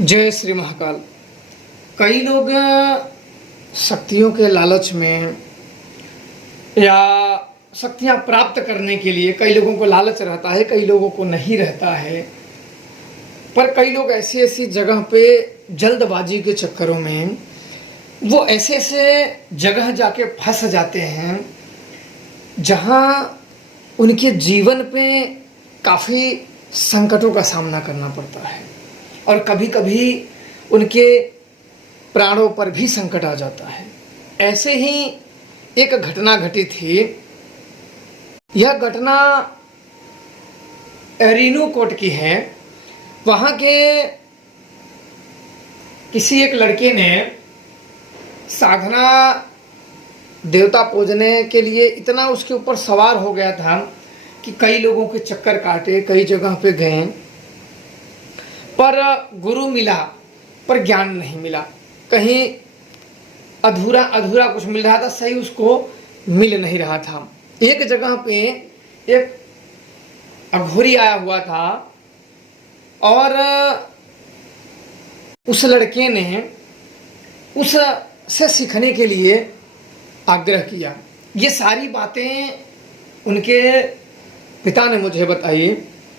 जय श्री महाकाल। कई लोग शक्तियों के लालच में या शक्तियां प्राप्त करने के लिए कई लोगों को लालच रहता है, कई लोगों को नहीं रहता है। पर कई लोग ऐसी ऐसी जगह पे जल्दबाजी के चक्करों में वो ऐसे ऐसे जगह जाके फंस जाते हैं जहां उनके जीवन पे काफ़ी संकटों का सामना करना पड़ता है और कभी कभी उनके प्राणों पर भी संकट आ जाता है। ऐसे ही एक घटना घटी थी। यह घटना रीनू कोट की है। वहाँ के किसी एक लड़के ने साधना देवता पूजने के लिए इतना उसके ऊपर सवार हो गया था कि कई लोगों के चक्कर काटे, कई जगह पे गए, पर गुरु मिला पर ज्ञान नहीं मिला। कहीं अधूरा अधूरा कुछ मिल रहा था, सही उसको मिल नहीं रहा था। एक जगह पे एक अघोरी आया हुआ था और उस लड़के ने उससे सीखने के लिए आग्रह किया। ये सारी बातें उनके पिता ने मुझे बताई,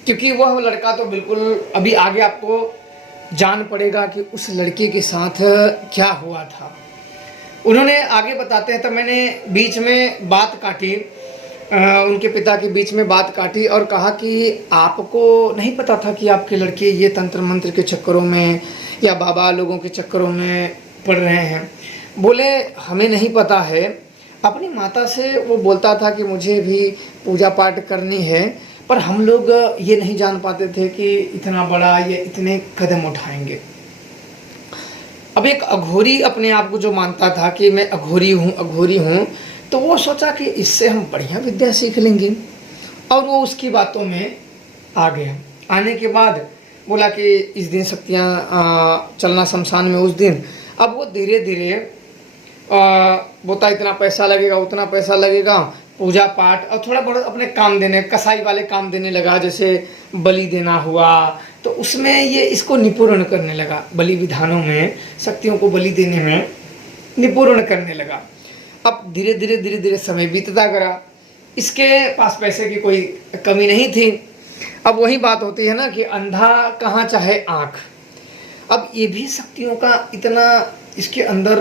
क्योंकि वह लड़का तो बिल्कुल अभी आगे आपको जान पड़ेगा कि उस लड़के के साथ क्या हुआ था। उन्होंने आगे बताते हैं, तो मैंने बीच में बात काटी, उनके पिता के बीच में बात काटी और कहा कि आपको नहीं पता था कि आपके लड़के ये तंत्र मंत्र के चक्करों में या बाबा लोगों के चक्करों में पड़ रहे हैं। बोले हमें नहीं पता है। अपनी माता से वो बोलता था कि मुझे भी पूजा पाठ करनी है, पर हम लोग ये नहीं जान पाते थे कि इतना बड़ा ये इतने कदम उठाएंगे। अब एक अघोरी अपने आप को जो मानता था कि मैं अघोरी हूँ, तो वो सोचा कि इससे हम बढ़िया विद्या सीख लेंगे और वो उसकी बातों में आ गया। आने के बाद बोला कि इस दिन शक्तियाँ चलना शमशान में उस दिन। अब वो धीरे धीरे बोलता इतना पैसा लगेगा, उतना पैसा लगेगा, पूजा पाठ और थोड़ा बहुत अपने काम देने, कसाई वाले काम देने लगा, जैसे बलि देना हुआ तो उसमें ये इसको निपुण करने लगा। बलि विधानों में शक्तियों को बलि देने में निपुण करने लगा। अब धीरे धीरे समय बीतता गया। इसके पास पैसे की कोई कमी नहीं थी। अब वही बात होती है ना कि अंधा कहाँ चाहे आँख। अब ये भी शक्तियों का इतना इसके अंदर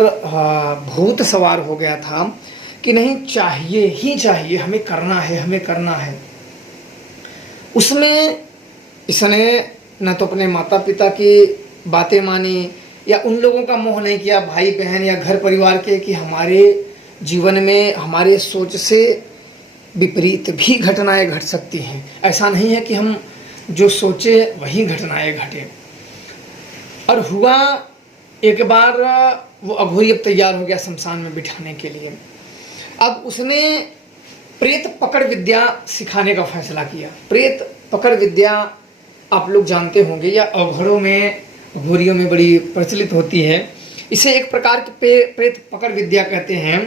भूत सवार हो गया था कि नहीं, चाहिए ही चाहिए, हमें करना है। उसमें इसने न तो अपने माता पिता की बातें मानी या उन लोगों का मोह नहीं किया, भाई बहन या घर परिवार के, कि हमारे जीवन में हमारे सोच से विपरीत भी घटनाएं घट सकती हैं। ऐसा नहीं है कि हम जो सोचे वही घटनाएं घटे। और हुआ एक बार वो अघोरी अब तैयार हो गया शमशान में बिठाने के लिए। अब उसने प्रेत पकड़ विद्या सिखाने का फैसला किया। प्रेत पकड़ विद्या आप लोग जानते होंगे या अघोरों में, अघोरियों में बड़ी प्रचलित होती है। इसे एक प्रकार की प्रेत पकड़ विद्या कहते हैं।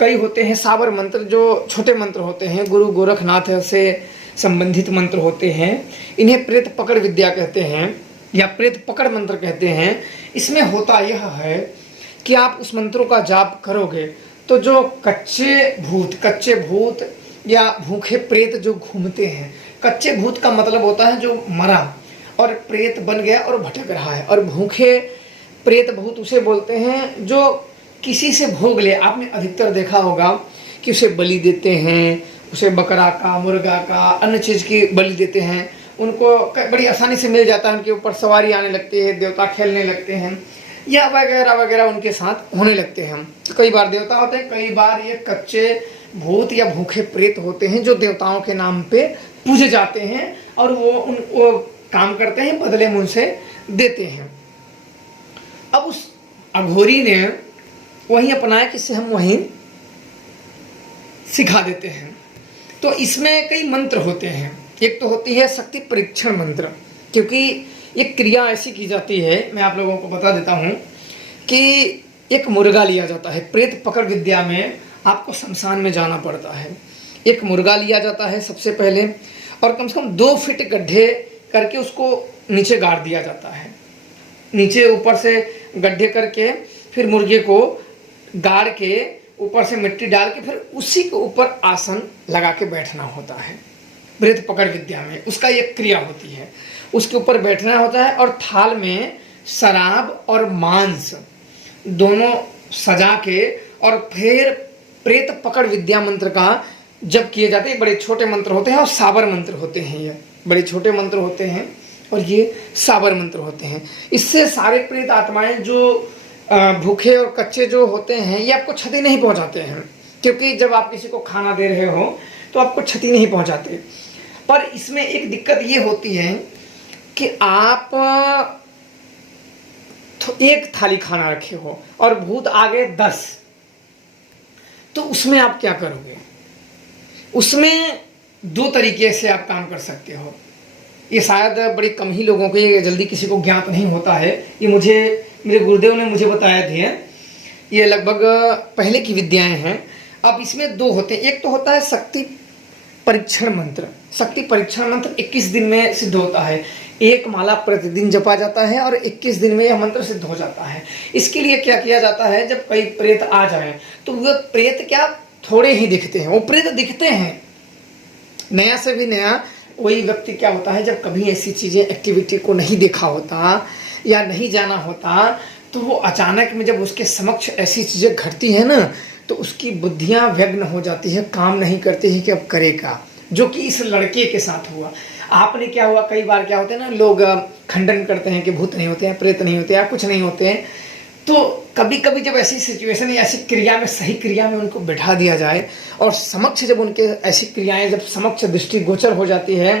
कई होते हैं सावर मंत्र, जो छोटे मंत्र होते हैं, गुरु गोरखनाथ से संबंधित मंत्र होते हैं। इन्हें प्रेत पकड़ विद्या कहते हैं या प्रेत पकड़ मंत्र कहते हैं। इसमें होता यह है कि आप उस मंत्रों का जाप करोगे तो जो कच्चे भूत या भूखे प्रेत जो घूमते हैं, कच्चे भूत का मतलब होता है जो मरा और प्रेत बन गया और भटक रहा है, और भूखे प्रेत भूत उसे बोलते हैं जो किसी से भोग ले। आपने अधिकतर देखा होगा कि उसे बलि देते हैं, उसे बकरा का, मुर्गा का, अन्य चीज़ की बलि देते हैं। उनको बड़ी आसानी से मिल जाता है, उनके ऊपर सवारी आने लगती है, देवता खेलने लगते हैं या वगैरह वगैरह उनके साथ होने लगते हैं। तो कई बार देवता होते हैं, कई बार ये कच्चे भूत या भूखे प्रेत होते हैं जो देवताओं के नाम पे पूजे जाते हैं और वो काम करते हैं, बदले में उनसे देते हैं। अब उस अघोरी ने वही अपनाया कि इसे हम वहीं सिखा देते हैं। तो इसमें कई मंत्र होते हैं। एक तो होती है शक्ति परीक्षण मंत्र, क्योंकि एक क्रिया ऐसी की जाती है, मैं आप लोगों को बता देता हूँ कि एक मुर्गा लिया जाता है। प्रेत पकड़ विद्या में आपको शमशान में जाना पड़ता है। एक मुर्गा लिया जाता है सबसे पहले और कम से कम 2 फीट गड्ढे करके उसको नीचे गाड़ दिया जाता है। नीचे ऊपर से गड्ढे करके फिर मुर्गे को गाड़ के ऊपर से मिट्टी डाल के फिर उसी के ऊपर आसन लगा के बैठना होता है। प्रेत पकड़ विद्या में उसका एक क्रिया होती है, उसके ऊपर बैठना होता है और थाल में शराब और मांस दोनों सजा के और फिर प्रेत पकड़ विद्या मंत्र का जब किए जाते हैं। बड़े छोटे मंत्र होते हैं और साबर मंत्र होते हैं, ये बड़े छोटे मंत्र होते हैं और ये साबर मंत्र होते हैं। इससे सारे प्रेत आत्माएं जो भूखे और कच्चे जो होते हैं ये आपको क्षति नहीं पहुंचाते हैं, क्योंकि जब आप किसी को खाना दे रहे हो तो आपको क्षति नहीं पहुंचाते। पर इसमें एक दिक्कत ये होती है कि आप एक थाली खाना रखे हो और भूत आ गए 10, तो उसमें आप क्या करोगे? उसमें दो तरीके से आप काम कर सकते हो। ये शायद बड़ी कम ही लोगों को ये जल्दी किसी को ज्ञात नहीं होता है। ये मुझे मेरे गुरुदेव ने मुझे बताया थे, ये लगभग पहले की विद्याएं हैं। अब इसमें दो होते हैं, एक तो होता है शक्ति परीक्षण मंत्र। शक्ति परीक्षण मंत्र 21 दिन में सिद्ध होता है। एक माला प्रतिदिन जपा जाता है और 21 दिन में यह मंत्र सिद्ध हो जाता है। इसके लिए क्या किया जाता है, जब कई प्रेत आ जाए तो वह प्रेत क्या थोड़े ही दिखते हैं, वो प्रेत दिखते हैं। नया से भी नया कोई व्यक्ति क्या होता है, जब कभी ऐसी चीज़ें एक्टिविटी को नहीं देखा होता या नहीं जाना होता, तो वो अचानक में जब उसके समक्ष ऐसी चीज़ें घटती है ना, तो उसकी बुद्धियां व्यग्न हो जाती है, काम नहीं करती है कि अब करेगा। जो कि इस लड़के के साथ हुआ। आपने क्या हुआ, कई बार क्या होते हैं ना, लोग खंडन करते हैं कि भूत नहीं होते हैं, प्रेत नहीं होते हैं, कुछ नहीं होते हैं। तो कभी कभी जब ऐसी सिचुएशन या ऐसी क्रिया में, सही क्रिया में उनको बैठा दिया जाए और समक्ष जब उनके ऐसी क्रियाएं जब समक्ष दृष्टि गोचर हो जाती है,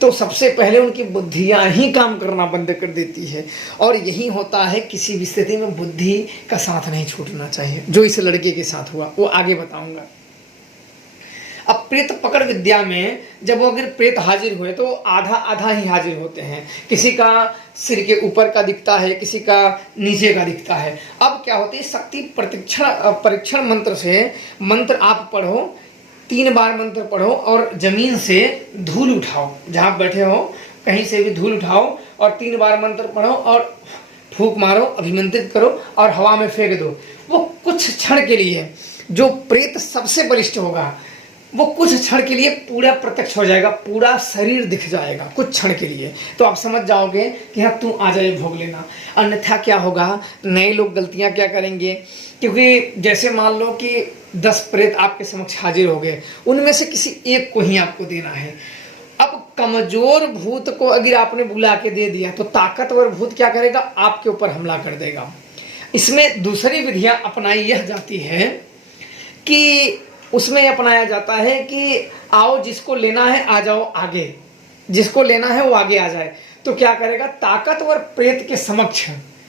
तो सबसे पहले उनकी बुद्धियां ही काम करना बंद कर देती है। और यही होता है, किसी भी स्थिति में बुद्धि का साथ नहीं छूटना चाहिए, जो इस लड़के के साथ हुआ वो आगे बताऊंगा। अब प्रेत पकड़ विद्या में जब वो अगर प्रेत हाजिर हुए तो आधा आधा ही हाजिर होते हैं। किसी का सिर के ऊपर का दिखता है, किसी का नीचे का दिखता है। अब क्या होती है, शक्ति परीक्षण मंत्र से मंत्र आप पढ़ो, 3 बार मंत्र पढ़ो और जमीन से धूल उठाओ, जहाँ बैठे हो कहीं से भी धूल उठाओ और 3 बार मंत्र पढ़ो और फूंक मारो, अभिमंत्रित करो और हवा में फेंक दो। वो कुछ क्षण के लिए जो प्रेत सबसे बलिष्ठ होगा वो कुछ क्षण के लिए पूरा प्रत्यक्ष हो जाएगा, पूरा शरीर दिख जाएगा कुछ क्षण के लिए। तो आप समझ जाओगे कि हाँ तू आ जाए, भोग लेना। अन्यथा क्या होगा, नए लोग गलतियां क्या करेंगे, क्योंकि जैसे मान लो कि 10 प्रेत आपके समक्ष हाजिर हो गए, उनमें से किसी एक को ही आपको देना है। अब कमजोर भूत को अगर आपने बुला के दे दिया तो ताकतवर भूत क्या करेगा, आपके ऊपर हमला कर देगा। इसमें दूसरी विधियां अपनाई यह जाती है कि उसमें अपनाया जाता है कि आओ जिसको लेना है आ जाओ आगे, जिसको लेना है वो आगे आ जाए। तो क्या करेगा, ताकतवर प्रेत के समक्ष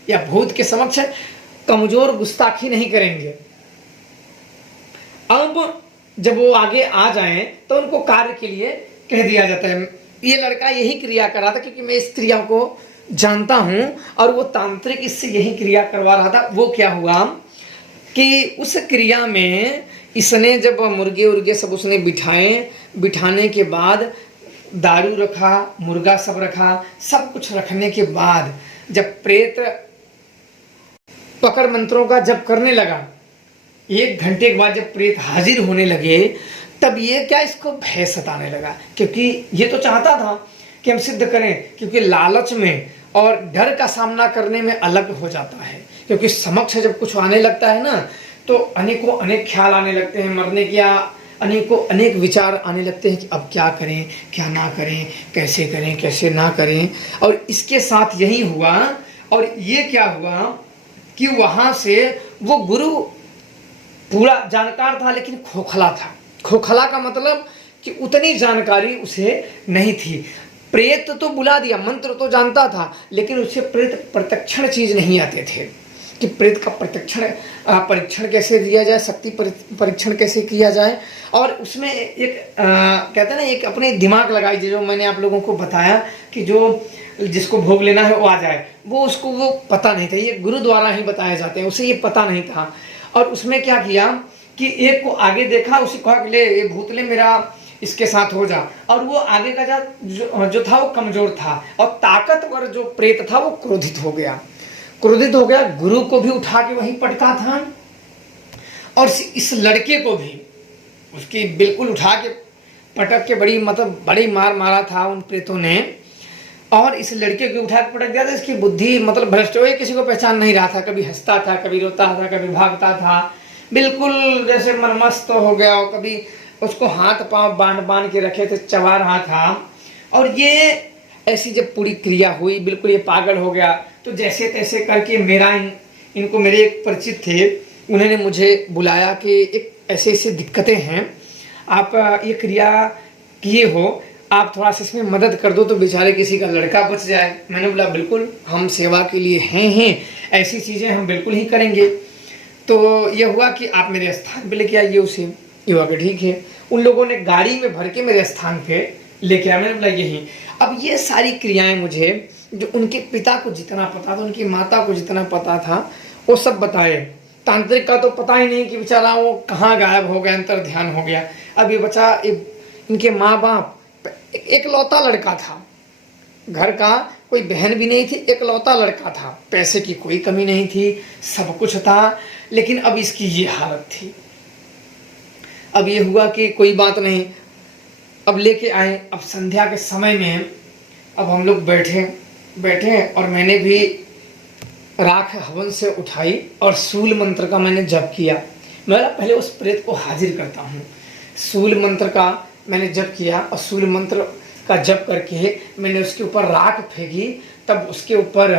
या भूत के समक्ष कमजोर गुस्ताखी नहीं करेंगे। अब जब वो आगे आ जाएं तो उनको कार्य के लिए कह दिया जाता है। ये लड़का यही क्रिया कर रहा था, क्योंकि मैं इस क्रिया को जानता हूं और वो तांत्रिक इससे यही क्रिया करवा रहा था। वो क्या हुआ कि उस क्रिया में इसने जब मुर्गे उर्गे सब उसने बिठाए, बिठाने के बाद दारू रखा, मुर्गा सब रखा, सब कुछ रखने के बाद जब प्रेत पकड़ मंत्रों का जप करने लगा, 1 घंटे के बाद जब प्रेत हाजिर होने लगे, तब ये क्या इसको भय सताने लगा। क्योंकि ये तो चाहता था कि हम सिद्ध करें, क्योंकि लालच में और डर का सामना करने में अलग हो जाता है। क्योंकि समक्ष जब कुछ आने लगता है ना, तो अनेकों अनेक ख्याल आने लगते हैं मरने के, या अनेकों अनेक विचार आने लगते हैं कि अब क्या करें, क्या ना करें, कैसे करें, कैसे ना करें। और इसके साथ यही हुआ। और ये क्या हुआ कि वहाँ से वो गुरु पूरा जानकार था लेकिन खोखला था। खोखला का मतलब कि उतनी जानकारी उसे नहीं थी। प्रेत तो बुला दिया, मंत्र तो जानता था, लेकिन उसे प्रेत प्रत्यक्षण चीज नहीं आते थे कि प्रेत का परीक्षण कैसे दिया जाए, शक्ति परीक्षण कैसे किया जाए। और उसमें एक कहते हैं ना, एक अपने दिमाग लगाई, जो मैंने आप लोगों को बताया कि जो जिसको भोग लेना है वो आ जाए, वो उसको वो पता नहीं था। ये गुरु द्वारा ही बताए जाते हैं, उसे ये पता नहीं था। और उसमें क्या किया कि एक को आगे देखा, उसे कहा कि ले ये भूत ले, मेरा इसके साथ हो जा। और वो आगे का जो था वो कमजोर था, और ताकतवर जो प्रेत था वो क्रोधित हो गया। क्रोधित हो गया, गुरु को भी उठा के वहीं पटका था और इस लड़के को भी उसकी बिल्कुल उठा के पटक के बड़ी मार मारा था उन प्रेतों ने। और इस लड़के को उठा के पटक दिया था। इसकी बुद्धि भ्रष्ट हो, किसी को पहचान नहीं रहा था, कभी हंसता था, कभी रोता था, कभी भागता था, बिल्कुल जैसे मनमस्त हो गया। और कभी उसको हाथ पांव बांध बांध के रखे थे, चबा रहा था। और ये ऐसी जब पूरी क्रिया हुई, बिल्कुल ये पागल हो गया। तो जैसे तैसे करके इनको मेरे एक परिचित थे, उन्होंने मुझे बुलाया कि एक ऐसे ऐसे दिक्कतें हैं, आप ये क्रिया किए हो, आप थोड़ा सा इसमें मदद कर दो तो बेचारे किसी का लड़का बच जाए। मैंने बोला बिल्कुल, हम सेवा के लिए हैं, ऐसी चीज़ें हम बिल्कुल ही करेंगे। तो ये हुआ कि आप मेरे स्थान पे लेके आइए उसे। ये हुआ कि ठीक है। उन लोगों ने गाड़ी में भर के मेरे स्थान पे लेके आया। मैंने बोला यही। अब ये सारी क्रियाएं मुझे जो उनके पिता को जितना पता था, उनकी माता को जितना पता था, वो सब बताए। तांत्रिक का तो पता ही नहीं कि बेचारा वो कहाँ गायब हो गया, अंतर ध्यान हो गया। अब ये बच्चा, इनके माँ बाप, एकलौता लड़का था, घर का कोई बहन भी नहीं थी, एकलौता लड़का था, पैसे की कोई कमी नहीं थी, सब कुछ था, लेकिन अब इसकी ये हालत थी। अब ये हुआ कि कोई बात नहीं, अब लेके आए। अब संध्या के समय में अब हम लोग बैठे और मैंने भी राख हवन से उठाई और सूल मंत्र का मैंने जप किया। मैं पहले उस प्रेत को हाजिर करता हूँ। सूल मंत्र का मैंने जप किया और सूल मंत्र का जप करके मैंने उसके ऊपर राख फेंकी। तब उसके ऊपर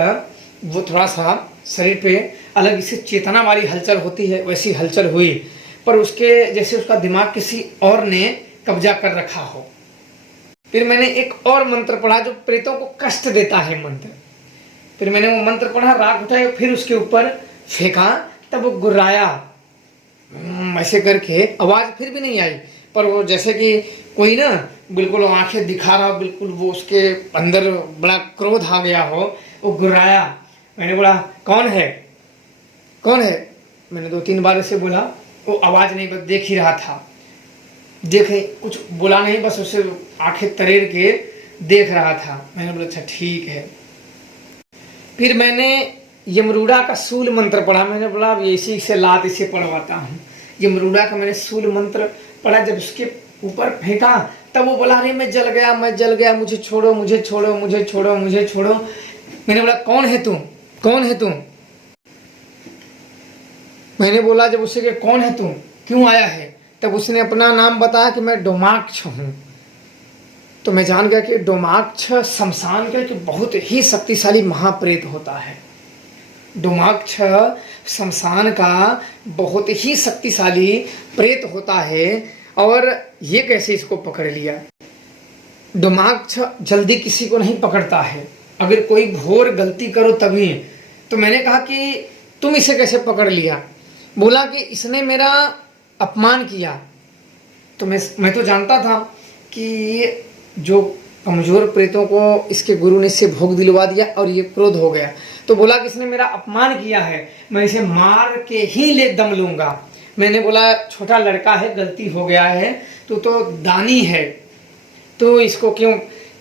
वो थोड़ा सा शरीर पे अलग इसे चेतना वाली हलचल होती है, वैसी हलचल हुई, पर उसके जैसे उसका दिमाग किसी और ने कब्जा कर रखा हो। फिर मैंने एक और मंत्र पढ़ा जो प्रेतों को कष्ट देता है मंत्र। फिर मैंने वो मंत्र पढ़ा, राख उठाई, फिर उसके ऊपर फेंका, तब वो गुर्राया। ऐसे करके आवाज फिर भी नहीं आई, पर वो जैसे कि कोई ना बिल्कुल आंखें दिखा रहा हो, बिल्कुल वो उसके अंदर बड़ा क्रोध आ गया हो, वो गुर्राया। मैंने बोला कौन है, कौन है? मैंने 2-3 बार ऐसे बोला, वो आवाज नहीं, बस देख ही रहा था। देखे, कुछ बोला नहीं, बस उसे आंखें तरेर के देख रहा था। मैंने बोला अच्छा ठीक है। फिर मैंने यमरूड़ा का सूल मंत्र पढ़ा। मैंने बोला अब इसी से लात इसे पढ़वाता हूँ। यमरूड़ा का मैंने सूल मंत्र पढ़ा, जब उसके ऊपर फेंका तब वो बोला अरे मैं जल गया, मुझे छोड़ो, मुझे छोड़ो, मुझे छोड़ो, मुझे छोड़ो। मैंने बोला कौन है तू, कौन है तू? मैंने बोला जब उससे कि कौन है तू, क्यों आया है, तब उसने अपना नाम बताया कि मैं डोमाक्ष हूँ। तो मैं जान गया कि डोमाक्ष शमशान के बहुत ही शक्तिशाली महाप्रेत होता है। डोमाक्ष शमशान का बहुत ही शक्तिशाली प्रेत होता है। और ये कैसे इसको पकड़ लिया? डोमाक्ष जल्दी किसी को नहीं पकड़ता है, अगर कोई घोर गलती करो तभी। तो मैंने कहा कि तुम इसे कैसे पकड़ लिया? बोला कि इसने मेरा अपमान किया। तो मैं तो जानता था कि जो कमजोर प्रेतों को इसके गुरु ने इससे भोग दिलवा दिया और ये क्रोध हो गया। तो बोला कि इसने मेरा अपमान किया है, मैं इसे मार के ही ले दम लूंगा। मैंने बोला छोटा लड़का है, गलती हो गया है, तू तो दानी है, तो इसको क्यों,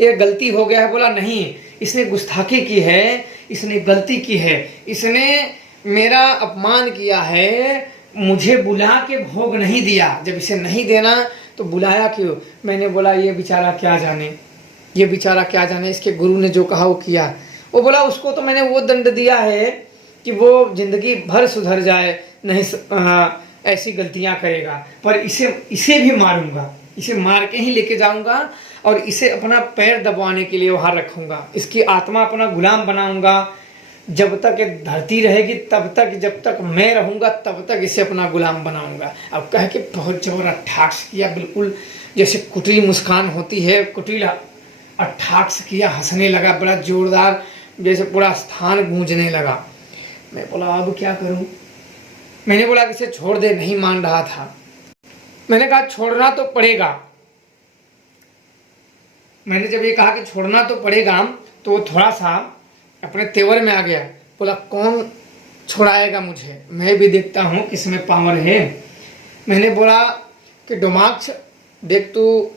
ये गलती हो गया है? बोला नहीं, इसने गुस्ताखी की है, इसने गलती की है, इसने मेरा अपमान किया है, मुझे बुला के भोग नहीं दिया। जब इसे नहीं देना तो बुलाया क्यों? मैंने बोला ये बेचारा क्या जाने, ये बेचारा क्या जाने, इसके गुरु ने जो कहा वो किया। वो बोला उसको तो मैंने वो दंड दिया है कि वो जिंदगी भर सुधर जाए, नहीं ऐसी गलतियां करेगा, पर इसे भी मारूंगा, इसे मार के ही लेके जाऊंगा और इसे अपना पैर दबाने के लिए वहां रखूंगा, इसकी आत्मा अपना गुलाम बनाऊंगा। जब तक ये धरती रहेगी तब तक, जब तक मैं रहूंगा तब तक इसे अपना गुलाम बनाऊंगा। अब कह के बहुत जोर अट्ठाक्ष किया, बिल्कुल जैसे कुटिल मुस्कान होती है, कुटिल अट्ठाक्ष किया, हंसने लगा बड़ा जोरदार, जैसे पूरा स्थान गूंजने लगा। मैं बोला अब क्या करूं? मैंने बोला कि इसे छोड़ दे, नहीं मान रहा था। मैंने कहा छोड़ना तो पड़ेगा। मैंने जब ये कहा कि छोड़ना तो पड़ेगा तो वो थोड़ा सा अपने तेवर में आ गया। बोला कौन छुड़ाएगा मुझे, मैं भी देखता हूँ किसमें पावर है। मैंने बोला कि डोमाक्ष देख, तू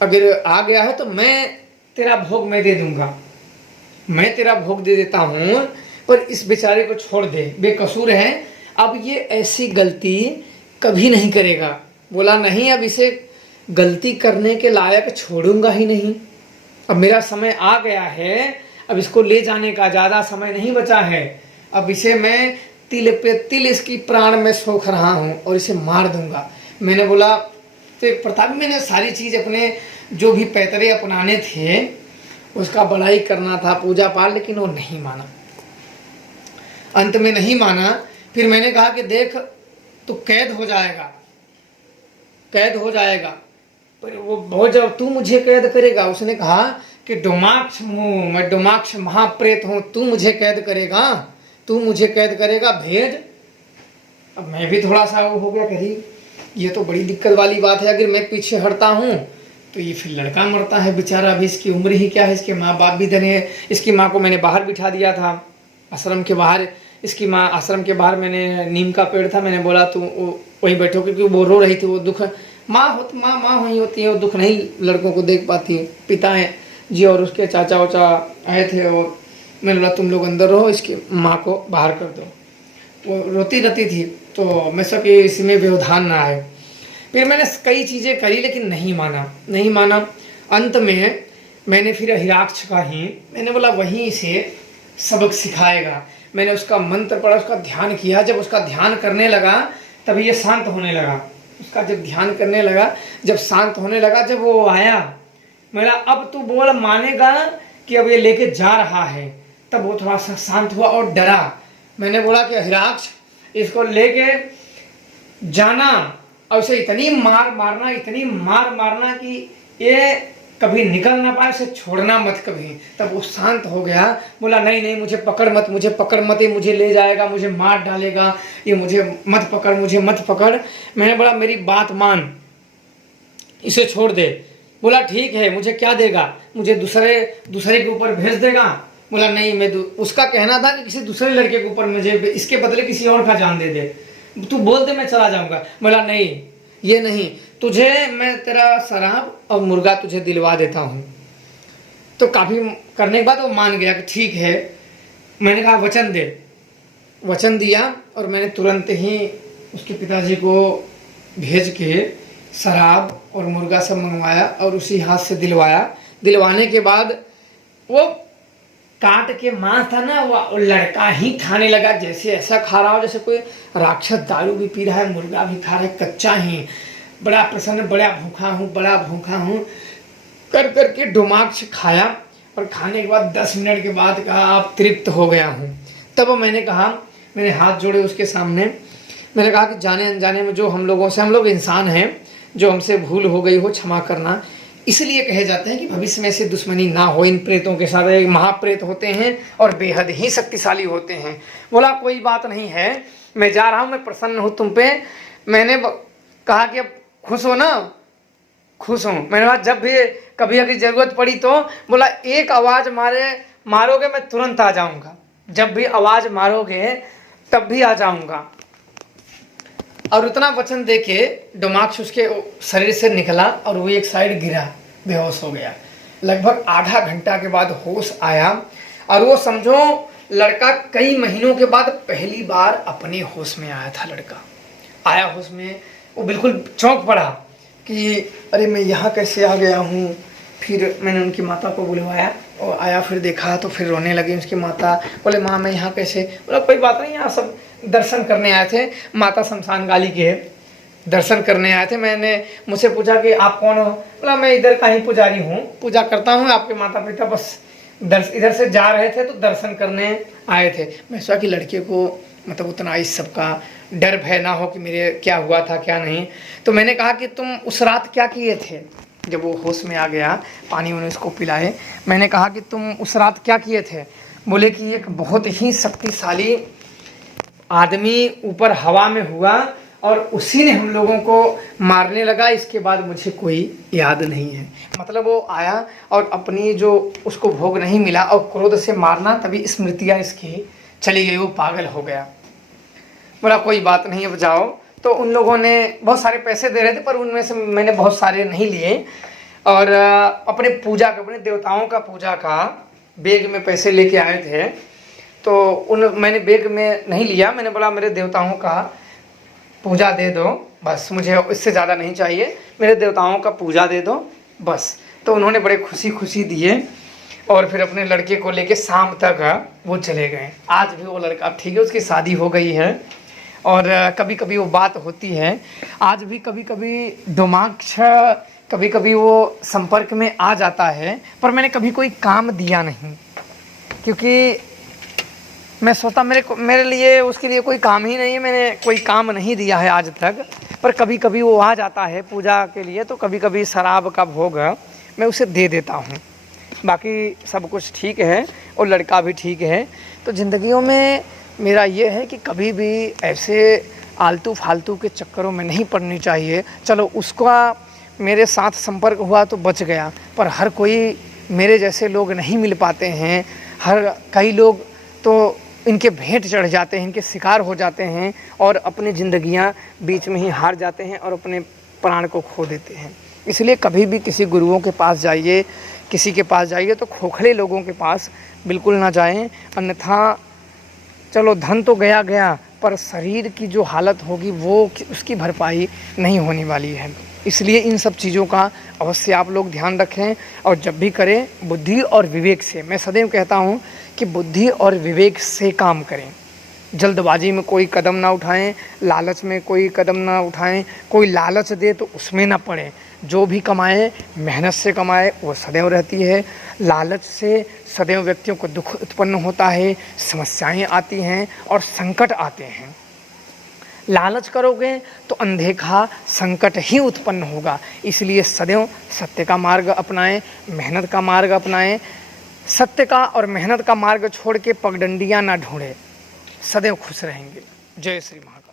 अगर आ गया है तो मैं तेरा भोग मैं दे दूंगा, मैं तेरा भोग दे देता हूँ, पर इस बेचारे को छोड़ दे, बेकसूर है, अब ये ऐसी गलती कभी नहीं करेगा। बोला नहीं, अब इसे गलती करने के लायक छोड़ूंगा ही नहीं। अब मेरा समय आ गया है, अब इसको ले जाने का ज़्यादा समय नहीं बचा है। अब इसे मैं तिल पे तिल इसकी प्राण में सोख रहा हूँ और इसे मार दूंगा। मैंने बोला तो एक प्रताप, मैंने सारी चीज़ अपने जो भी पैतरे अपनाने थे उसका बड़ाई करना था, पूजा पाठ, लेकिन वो नहीं माना, अंत में नहीं माना। फिर मैंने कहा कि देख तू कैद हो जाएगा, कैद हो जाएगा। पर वो बहुत, जब तू मुझे कैद करेगा, उसने कहा कि डोमाक्ष हूँ मैं, डोमाक्ष महाप्रेत हूँ, तू मुझे कैद करेगा, तू मुझे कैद करेगा, भेज। अब मैं भी थोड़ा सा वो हो गया, करीब ये तो बड़ी दिक्कत वाली बात है, अगर मैं पीछे हटता हूँ तो ये फिर लड़का मरता है बेचारा, अभी इसकी उम्र ही क्या है, इसके माँ बाप भी धने हैं। इसकी माँ को मैंने बाहर बिठा दिया था आश्रम के बाहर, इसकी माँ आश्रम के बाहर, मैंने नीम का पेड़ था, मैंने बोला तू वहीं बैठो, क्योंकि वो रो रही थी, वो दुख, माँ वहीं होती है, वो दुख नहीं लड़कों को देख पाती है। पिता है जी और उसके चाचा वाचा आए थे, और मैंने बोला तुम लोग अंदर रहो, इसकी माँ को बाहर कर दो। वो रोती रहती थी, तो मैं सब कि इसमें व्यवधान ना आए। फिर मैंने कई चीज़ें करी लेकिन नहीं माना, नहीं माना। अंत में मैंने फिर हिराक्ष का ही, मैंने बोला वहीं से सबक सिखाएगा। मैंने उसका मंत्र पढ़ा, उसका ध्यान किया। जब उसका ध्यान करने लगा तभी ये शांत होने लगा। उसका जब ध्यान करने लगा, जब शांत होने लगा, जब वो आया, मेरा अब तू बोल मानेगा कि अब ये लेके जा रहा है, तब वो थोड़ा सा शांत हुआ और डरा। मैंने बोला कि हिराक्ष इसको लेके जाना और उसे इतनी मार मारना, इतनी मार मारना कि ये कभी निकल ना पाए, उसे छोड़ना मत कभी। तब वो शांत हो गया, बोला नहीं नहीं मुझे पकड़ मत, मुझे पकड़ मत, ये मुझे ले जाएगा, मुझे मार डालेगा, ये मुझे मत पकड़, मुझे मत पकड़। मैंने बोला मेरी बात मान, इसे छोड़ दे। बोला ठीक है, मुझे क्या देगा, मुझे दूसरे के ऊपर भेज देगा। बोला नहीं, मैं उसका कहना था कि किसी दूसरे लड़के के ऊपर मुझे, इसके बदले किसी और का जान दे दे, तू बोल दे मैं चला जाऊंगा। बोला नहीं, ये नहीं, तुझे मैं तेरा शराब और मुर्गा तुझे दिलवा देता हूँ। तो काफ़ी करने के बाद वो मान गया कि ठीक है। मैंने कहा वचन दे, वचन दिया, और मैंने तुरंत ही उसके पिताजी को भेज के शराब और मुर्गा सब मंगवाया और उसी हाथ से दिलवाया। दिलवाने के बाद वो काट के मांस था ना, वो लड़का ही खाने लगा, जैसे ऐसा खा रहा हो जैसे कोई राक्षस दारू भी पी रहा है, मुर्गा भी खा रहा है कच्चा ही। बड़ा प्रसन्न, बड़ा भूखा हूँ, बड़ा भूखा हूँ कर करके डोमाक्ष खाया। और खाने के बाद 10 मिनट के बाद कहा आप तृप्त हो गया हूँ। तब मैंने कहा, मैंने हाथ जोड़े उसके सामने, मैंने कहा कि जाने अनजाने में जो हम लोग इंसान हैं, जो हमसे भूल हो गई हो क्षमा करना। इसलिए कहे जाते हैं कि भविष्य में से दुश्मनी ना हो इन प्रेतों के साथ। एक महाप्रेत होते हैं और बेहद ही शक्तिशाली होते हैं। बोला कोई बात नहीं है, मैं जा रहा हूँ, मैं प्रसन्न हूँ तुम पे। मैंने कहा कि अब खुश हो ना, खुश हूँ। मैंने कहा जब भी कभी अगर जरूरत पड़ी तो, बोला एक आवाज़ मारोगे मैं तुरंत आ जाऊँगा, जब भी आवाज़ मारोगे तब भी आ जाऊँगा। और उतना वचन देके डोमाक्ष उसके शरीर से निकला और वो एक साइड गिरा, बेहोश हो गया। लगभग आधा घंटा के बाद होश आया, और वो समझो लड़का कई महीनों के बाद पहली बार अपने होश में आया था। लड़का आया होश में, वो बिल्कुल चौंक पड़ा कि अरे मैं यहाँ कैसे आ गया हूँ। फिर मैंने उनकी माता को बुलवाया और आया, फिर देखा तो फिर रोने लगी उसकी माता। बोले माँ मैं यहाँ कैसे। बोला कोई बात नहीं, यहाँ सब दर्शन करने आए थे, माता शमशान गाली के दर्शन करने आए थे। मैंने मुझसे पूछा कि आप कौन हो। बोला मैं इधर का ही पुजारी हूँ, पूजा करता हूँ। आपके माता पिता बस इधर से जा रहे थे तो दर्शन करने आए थे। मैं सोचा कि लड़के को मतलब उतना इस सब का डर भय ना हो कि मेरे क्या हुआ था क्या नहीं। तो मैंने कहा कि तुम उस रात क्या किए थे। जब वो होश में आ गया, पानी उन्होंने उसको पिलाए। मैंने कहा कि तुम उस रात क्या किए थे। बोले कि एक बहुत ही शक्तिशाली आदमी ऊपर हवा में हुआ और उसी ने हम लोगों को मारने लगा, इसके बाद मुझे कोई याद नहीं है। मतलब वो आया और अपनी जो उसको भोग नहीं मिला और क्रोध से मारना, तभी स्मृतियाँ इसकी चली गई, वो पागल हो गया। बोला कोई बात नहीं, अब जाओ। तो उन लोगों ने बहुत सारे पैसे दे रहे थे, पर उनमें से मैंने बहुत सारे नहीं लिए, और अपने पूजा का, अपने देवताओं का पूजा का बैग में पैसे लेके आए थे। तो मैंने बैग में नहीं लिया, मैंने बोला मेरे देवताओं का पूजा दे दो बस, मुझे इससे ज़्यादा नहीं चाहिए, मेरे देवताओं का पूजा दे दो बस। तो उन्होंने बड़े खुशी खुशी दिए और फिर अपने लड़के को लेके शाम तक वो चले गए। आज भी वो लड़का ठीक है, उसकी शादी हो गई है और कभी कभी वो बात होती है, आज भी कभी कभी दिमाग कभी कभी वो संपर्क में आ जाता है, पर मैंने कभी कोई काम दिया नहीं, क्योंकि मैं सोचता मेरे लिए उसके लिए कोई काम ही नहीं है, मैंने कोई काम नहीं दिया है आज तक। पर कभी कभी वो आ जाता है पूजा के लिए, तो कभी कभी शराब का भोग मैं उसे दे देता हूँ। बाकी सब कुछ ठीक है और लड़का भी ठीक है। तो ज़िंदगियों में मेरा ये है कि कभी भी ऐसे आलतू फालतू के चक्करों में नहीं पड़नी चाहिए। चलो उसका मेरे साथ संपर्क हुआ तो बच गया, पर हर कोई मेरे जैसे लोग नहीं मिल पाते हैं। कई लोग तो इनके भेंट चढ़ जाते हैं, इनके शिकार हो जाते हैं और अपनी ज़िंदगियां बीच में ही हार जाते हैं और अपने प्राण को खो देते हैं। इसलिए कभी भी किसी गुरुओं के पास जाइए, किसी के पास जाइए तो खोखले लोगों के पास बिल्कुल ना जाएं, अन्यथा चलो धन तो गया गया, पर शरीर की जो हालत होगी वो उसकी भरपाई नहीं होने वाली है। इसलिए इन सब चीज़ों का अवश्य आप लोग ध्यान रखें और जब भी करें बुद्धि और विवेक से। मैं सदैव कहता हूँ कि बुद्धि और विवेक से काम करें। जल्दबाजी में कोई कदम ना उठाएं, लालच में कोई कदम ना उठाएं। कोई लालच दे तो उसमें ना पड़ें। जो भी कमाएं मेहनत से कमाएं, वो सदैव रहती है। लालच से सदैव व्यक्तियों को दुख उत्पन्न होता है, समस्याएं आती हैं और संकट आते हैं। लालच करोगे तो अनदेखा संकट ही उत्पन्न होगा। इसलिए सदैव सत्य का मार्ग अपनाएं, मेहनत का मार्ग अपनाएं। सत्य का और मेहनत का मार्ग छोड़ के पगडंडियां ना ढूंढें, सदैव खुश रहेंगे। जय श्री महाकाल।